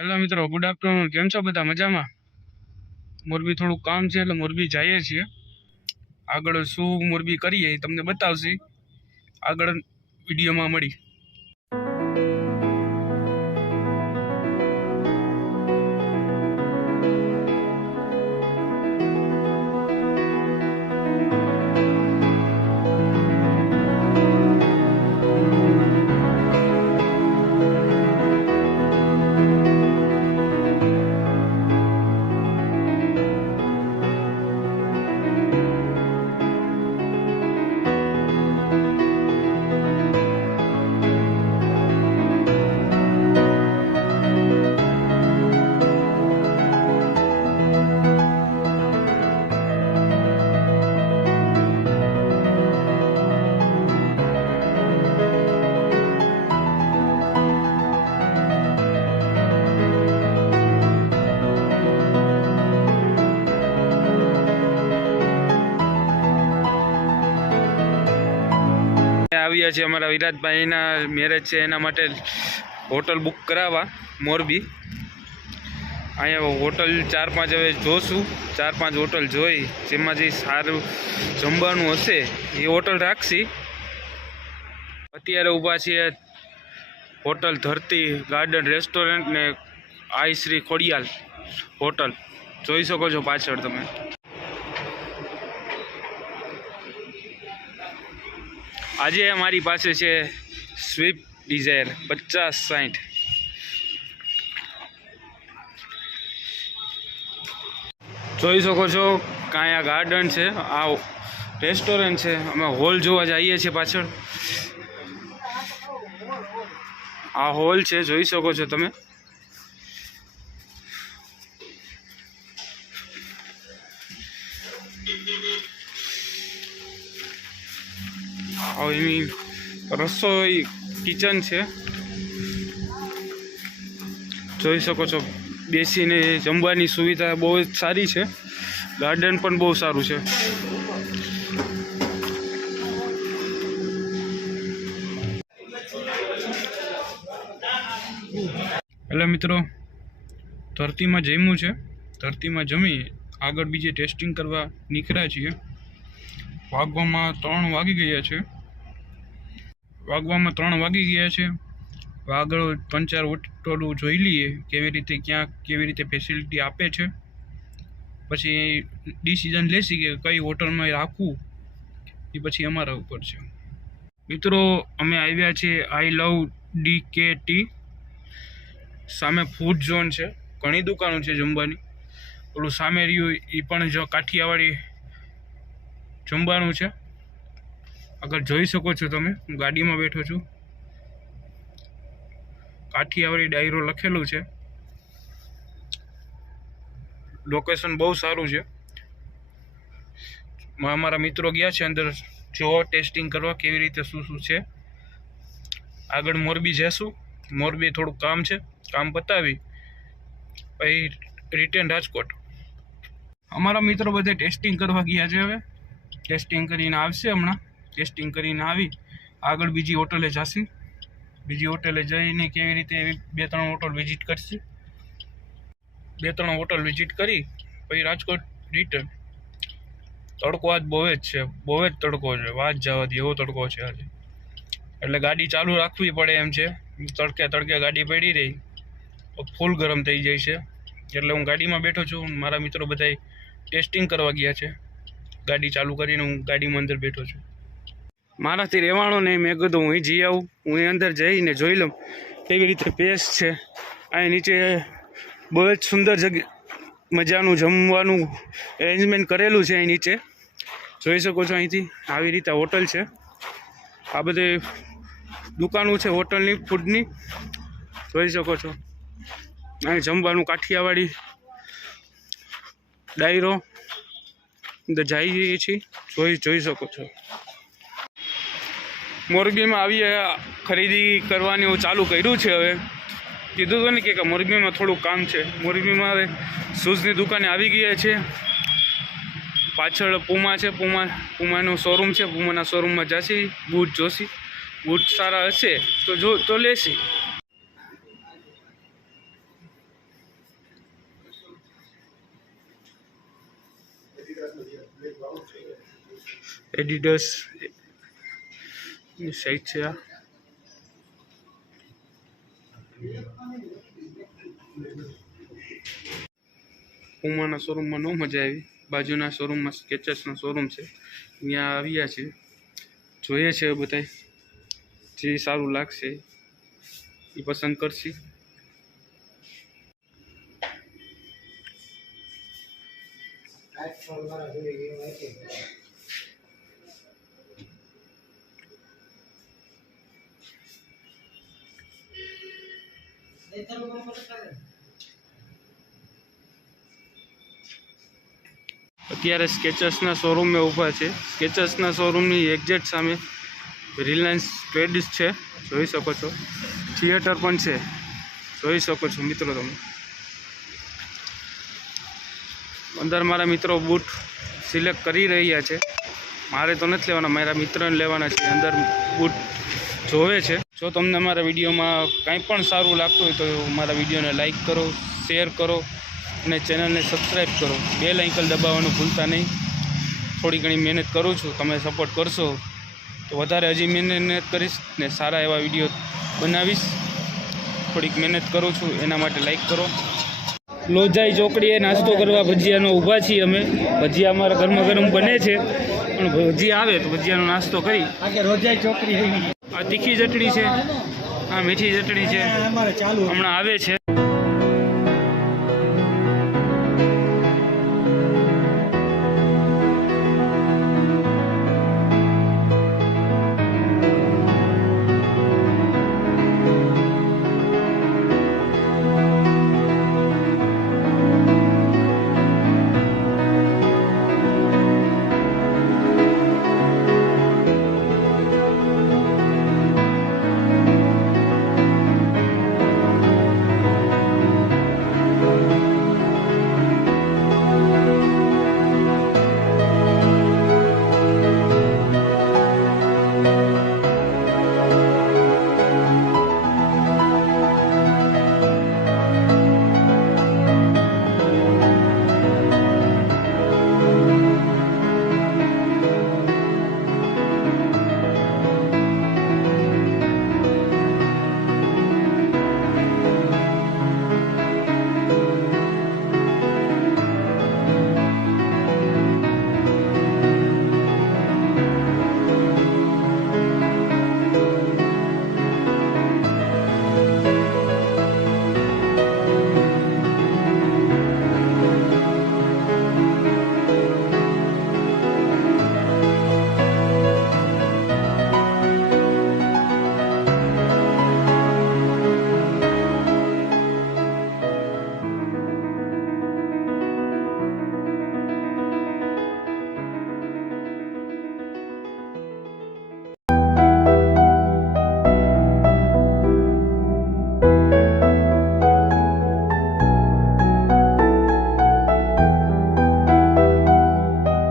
Hello મિત્રો, good afternoon. કેમ છો બધા? મજામાં? મોરબી થોડુંક કામ છે એટલે મોરબી જઈએ છીએ. આગળ શું મોરબી કરીએ એ તમને બતાવશે. આગળ વિડીયોમાં મળી. આવ્યા છે અમારા વિરાટભાઈના મેરેજ છે એના માટે હોટલ બુક કરાવવા મોરબી. અહીંયા હોટલ 4-5 હવે જોશું. 4-5 હોટલ જોઈ જેમાં જે સારું જમવાનું હશે એ હોટલ રાખશી. અત્યારે ઊભા છીએ હોટલ ધરતી ગાર્ડન રેસ્ટોરન્ટ ને આઈ શ્રી ખોડિયાલ હોટલ જોઈ શકો છો પાછળ તમે. આજે અમારી પાસે છે સ્વિફ્ટ ડિઝાયર 50-60. જોઈ શકો છો કાંયા ગાર્ડન છે, આ રેસ્ટોરન્ટ છે. અમે હોલ જોવા જઈએ છીએ પાછળ. આ હોલ છે, જોઈ શકો છો તમે. એની રસોઈ કિચન છે, જોઈ શકો છો. બેસીને જમવાની સુવિધા બહુ જ સારી છે. ગાર્ડન પણ બહુ સારું છે. એટલે મિત્રો ધરતીમાં જમ્યું છે. ધરતીમાં જમી આગળ બીજે ટેસ્ટિંગ કરવા નીકળ્યા છીએ. વાગવામાં 3 વાગી ગયા છે. આગળ 3-4 હોટલો જોઈ લઈએ કેવી રીતે ક્યાં કેવી રીતે ફેસિલિટી આપે છે. પછી ડિસિઝન લેશી કે કઈ હોટલમાં રાખવું એ પછી અમારા ઉપર છે. મિત્રો અમે આવ્યા છીએ આઈ લવ DKT સામે ફૂડ ઝોન છે. ઘણી દુકાનો છે જમવાની. ઓલું સામે રહ્યું એ પણ જો કાઠિયાવાડી જમવાનું છે. આગળ જોઈ શકો છો તમે. હું ગાડીમાં બેઠો છું. કાઠિયાવાડી ડાયરો લખેલું છે. લોકેશન બહુ સારું છે. અમારા મિત્રો ગયા છે અંદર જો ટેસ્ટિંગ કરવા કેવી રીતે શું છે. આગળ મોરબી જઈશું. મોરબી થોડુંક કામ છે, કામ પતાવી પછી રિટર્ન રાજકોટ. અમારા મિત્રો બધે ટેસ્ટિંગ કરવા ગયા છે. હવે ટેસ્ટિંગ કરીને આવશે. હમણાં ટેસ્ટિંગ કરીને આવી આગળ બીજી હોટલે જશે. બીજી હોટલે જઈને કેવી રીતે 2-3 હોટલ વિઝિટ કરશે. 2-3 હોટલ વિઝિટ કરી પછી રાજકોટ રિટર્ન. તડકો આજ બહુ જ છે, બહુ જ તડકો છે. વાત જવા દે એવો તડકો છે આજે. એટલે ગાડી ચાલુ રાખવી પડે એમ છે. તડકે ગાડી પડી રહી તો ફૂલ ગરમ થઈ જાય છે. એટલે હું ગાડીમાં બેઠો છું. મારા મિત્રો બધા ટેસ્ટિંગ કરવા ગયા છે. ગાડી ચાલુ કરીને હું ગાડીમાં અંદર બેઠો છું. મારાથી રહેવાનું નહીં. મેં કીધું હું જઈ આવું. હું અંદર જઈને જોઈ લઉં કેવી રીતે પેસ્ટ છે. અહીં નીચે બહુ જ સુંદર જગ્યા મજાનું જમવાનું એરેન્જમેન્ટ કરેલું છે. અહીં નીચે જોઈ શકો છો. અહીંથી આવી રીતે હોટલ છે. આ બધી દુકાનો છે હોટલની ફૂડની, જોઈ શકો છો. અહીં જમવાનું કાઠિયાવાડી ડાયરો અંદર જઈએ છીએ. જોઈ શકો છો. મોરબીમાં આવીએ ખરીદી કરવાની ચાલુ કર્યું છે. હવે કીધું હતું ને કે મોરબીમાં થોડું કામ છે. મોરબીમાં હવે શૂઝની દુકાને આવી ગયા છે. પાછળ પૂમા છે. પૂમાનો શોરૂમ છે. પૂમાના શોરૂમમાં જશી, બૂટ જોશી. બૂટ સારા હશે તો લેશી. એડિડસ ની સાઈડ છે આ. પુમાના શોરૂમમાં ન મજા આવી. બાજુના શોરૂમમાં સ્કેચર્સનો શોરૂમ છે, ત્યાં આવ્યા છે. જોઈએ છે બધા જે સારું લાગશે એ પસંદ કરશી. અત્યારે સ્કેચર્સના શોરૂમમાં ઊભા છે. સ્કેચર્સના શોરૂમની એક્ઝેક્ટ સામે રિલાયન્સ ટ્રેડર્સ છે, જોઈ શકો છો. થિયેટર પણ છે, જોઈ શકો છો મિત્રો તમે. અંદર મારા મિત્રો બૂટ સિલેક્ટ કરી રહ્યા છે. મારે તો નથી લેવાના, મારા મિત્રને લેવાના છે. અંદર બૂટ જોવે છે. જો તમને મારા વિડીયોમાં કાંઈ પણ સારું લાગતું હોય તો મારા વિડીયોને લાઈક કરો, શેર કરો અને ચેનલને સબસ્ક્રાઈબ કરો. બેલ આઇકન દબાવવાનું ભૂલતા નહીં. થોડી ઘણી મહેનત કરું છું, તમે સપોર્ટ કરશો તો વધારે હજી મહેનત કરીશ ને સારા એવા વિડીયો બનાવીશ. થોડીક મહેનત કરું છું એના માટે લાઈક કરો. લોજાઈ ચોકડીએ નાસ્તો કરવા ભજીયાનો ઊભા છીએ અમે. ભજીયા અમારા ઘરમાં ગરમ બને છે, પણ ભજીયા આવે તો ભજીયાનો નાસ્તો કરી. રોજાઈ ચોકડી આ તીખી ચટણી છે, આ મીઠી ચટણી છે, હમણાં આવે છે.